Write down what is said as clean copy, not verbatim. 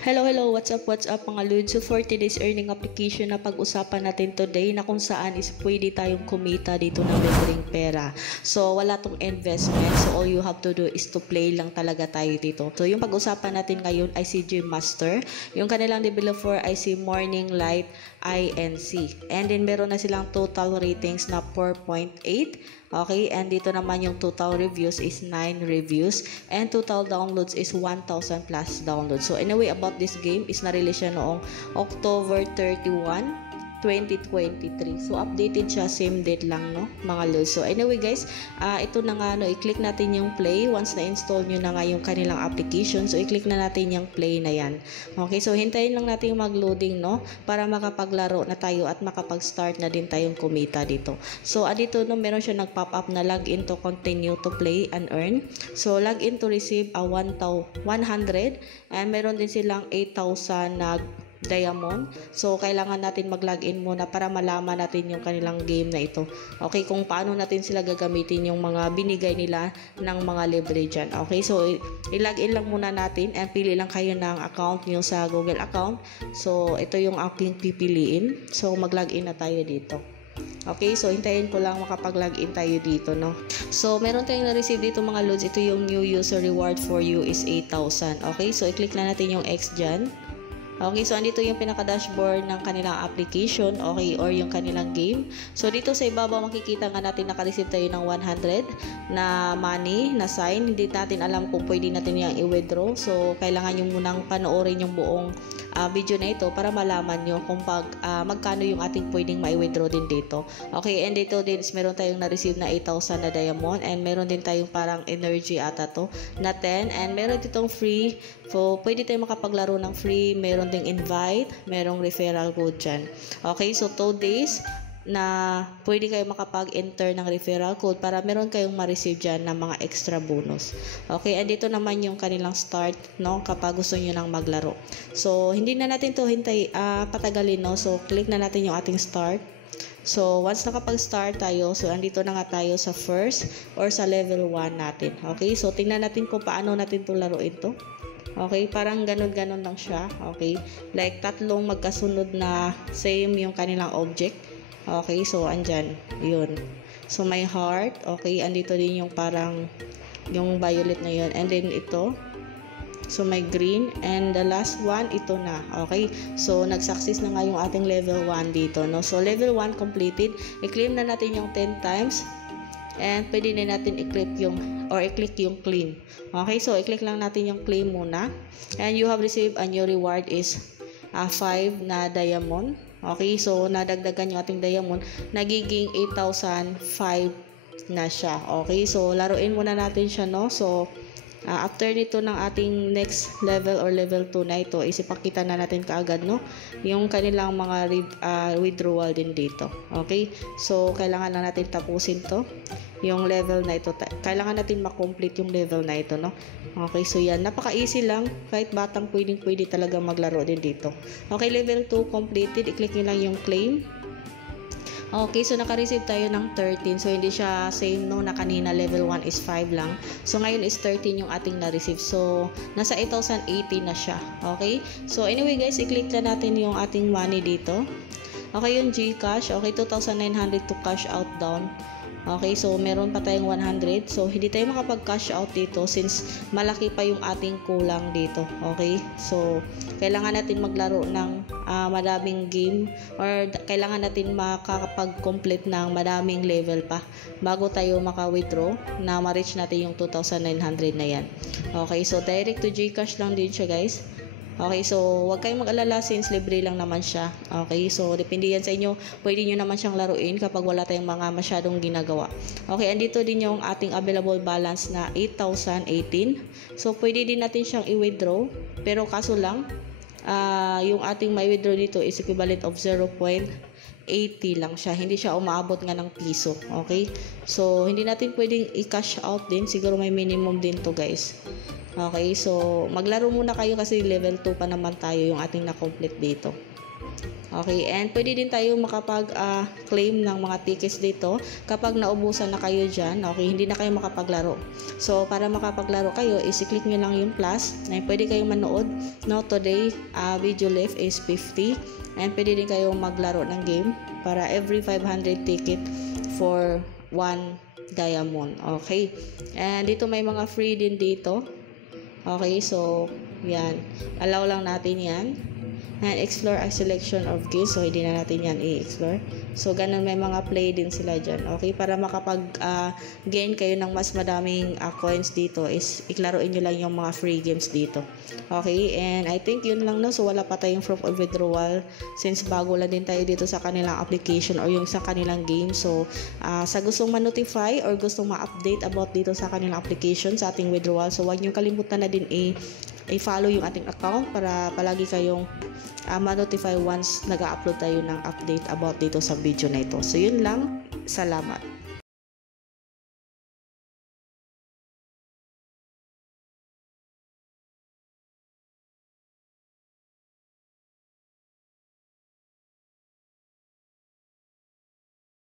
Hello, what's up mga lods? So for today's earning application na pag-usapan natin today na kung saan is pwede tayong kumita dito ng libreng pera. So wala tong investment, so all you have to do is to play lang talaga tayo dito. So yung pag-usapan natin ngayon ay si G Master. Yung kanilang developer ay si Morning Light INC. And then meron na silang total ratings na 4.8. Okay, and dito naman yung total reviews is 9 reviews and total downloads is 1,000 plus downloads. So anyway, about this game is na-release siya noong October 31, 2023. So updated siya, same date lang, no, mga lods. So anyway guys, ito na nga, no, i-click natin yung play. Once na-install nyo na nga yung kanilang application, so i-click na natin yung play na yan. Okay, so hintayin lang natin yung mag-loading, no, para makapaglaro na tayo at makapag-start na din tayong kumita dito. So dito, no, meron siya nag-pop up na login to continue to play and earn. So login to receive 100 and meron din silang 8,000 na diamond. So kailangan natin mag-login muna para malaman natin yung kanilang game na ito. Okay, kung paano natin sila gagamitin yung mga binigay nila ng mga libre dyan. Okay, so i-login lang muna natin and pili lang kayo ng account nyo sa Google account. So ito yung aking pipiliin. So mag-login na tayo dito. Okay, so hintayin ko lang makapag-login tayo dito, no. So meron tayong na-receive dito mga loads. Ito yung new user reward for you is 8,000. Okay, so i-click na natin yung X dyan. Okay, so andito yung pinaka-dashboard ng kanilang application, okay, or yung kanilang game. So dito sa ibaba makikita nga natin naka-receive tayo ng 100 na money, na sign. Hindi natin alam kung pwede natin yung i-withdraw. So kailangan nyo munang panoorin yung buong video na ito para malaman nyo kung magkano yung ating pwedeng ma-withdraw din dito. Okay, and dito din meron tayong na-receive na 8,000 na diamond and meron din tayong parang energy ata to na 10 and meron ditong free. So pwede tayong makapaglaro ng free, meron ding invite, merong referral code dyan. Okay, so 2 days na pwede kayo makapag-enter ng referral code para meron kayong ma-receive dyan ng mga extra bonus. Okay, and dito naman yung kanilang start, no, kapag gusto nyo nang maglaro. So hindi na natin to patagalin, no. So click na natin yung ating start. So once nakapag-start tayo, so andito na nga tayo sa first or sa level 1 natin. Okay, so tingnan natin kung paano natin to laruin to. Okay, parang ganun-ganun lang siya. Okay, like tatlong magkasunod na same yung kanilang object. Okay, so andyan, yun. So may heart, okay, andito din yung parang yung violet na yun. And then ito, so may green, and the last one, ito na. Okay, so nag-success na nga yung ating level 1 dito, no. So level 1 completed. I-claim na natin yung 10 times. And pwede na natin i-click yung claim. Okay, so i-click lang natin yung claim muna. And you have received a new reward is 5 na diamond. Okay, so nadagdagan yung ating diamond. Nagiging 8,005 na siya. Okay, so laruin muna natin siya, no. So after nito ng ating next level or level 2 na ito, isipakita na natin kaagad, no, yung kanilang mga withdrawal din dito. Okay, so kailangan lang natin tapusin to, yung level na ito. Kailangan natin makomplete yung level na ito, no. Okay, so yan, napaka-easy lang. Kahit batang pwede talaga maglaro din dito. Okay, level 2 completed. I-click nyo lang yung claim. Okay, so naka-receive tayo ng 13. So hindi siya same, no, na kanina level 1 is 5 lang. So ngayon is 13 yung ating na-receive. So nasa 8,080 na siya. Okay, so anyway guys, i-click na natin yung ating money dito. Okay, yung Gcash. Okay, 2,900 to cash out down. Okay, so meron pa tayong 100. So hindi tayo makapag-cash out dito since malaki pa yung ating kulang dito. Okay, so kailangan natin maglaro ng madaming game or kailangan natin makakapag-complete ng madaming level pa bago tayo maka-withdraw na ma-reach natin yung 2,900 na yan. Okay, so direct to Gcash lang din siya guys. Okay, so huwag kayong mag-alala since libre lang naman siya. Okay, so depende yan sa inyo. Pwede nyo naman siyang laruin kapag wala tayong mga masyadong ginagawa. Okay, andito din yung ating available balance na 8,018. So pwede din natin siyang i-withdraw. Pero kaso lang, yung ating may withdraw dito is equivalent of 0.80 lang siya. Hindi siya umaabot nga ng piso. Okay, so hindi natin pwedeng i-cash out din. Siguro may minimum din to guys. Okay, so maglaro muna kayo kasi level 2 pa naman tayo yung ating na-complete dito. Okay, and pwede din tayo makapag-claim ng mga tickets dito kapag naubusan na kayo dyan. Okay, hindi na kayo makapaglaro. So, para makapaglaro kayo, i-click nyo lang yung plus. And pwede kayong manood. No, today, video lift is 50. And pwede din kayong maglaro ng game para every 500 ticket for 1 diamond. Okay, and dito may mga free din dito. Okay, so, yan. Allow lang natin yan. And explore a selection of games. So, hindi na natin yan i-explore. So, ganun may mga play din sila dyan. Okay? Para makapag-gain kayo ng mas madaming coins dito is iklaruin nyo lang yung mga free games dito. Okay? And I think yun lang, no? So, wala pa tayong proof of withdrawal since bago lang din tayo dito sa kanilang application or yung sa kanilang game. So, sa gustong ma-notify or gustong ma-update about dito sa kanilang application sa ating withdrawal, so huwag nyo kalimutan na din i-follow yung ating account para palagi kayong ma-notify once nag-upload tayo ng update about dito sa video na ito. So, yun lang. Salamat.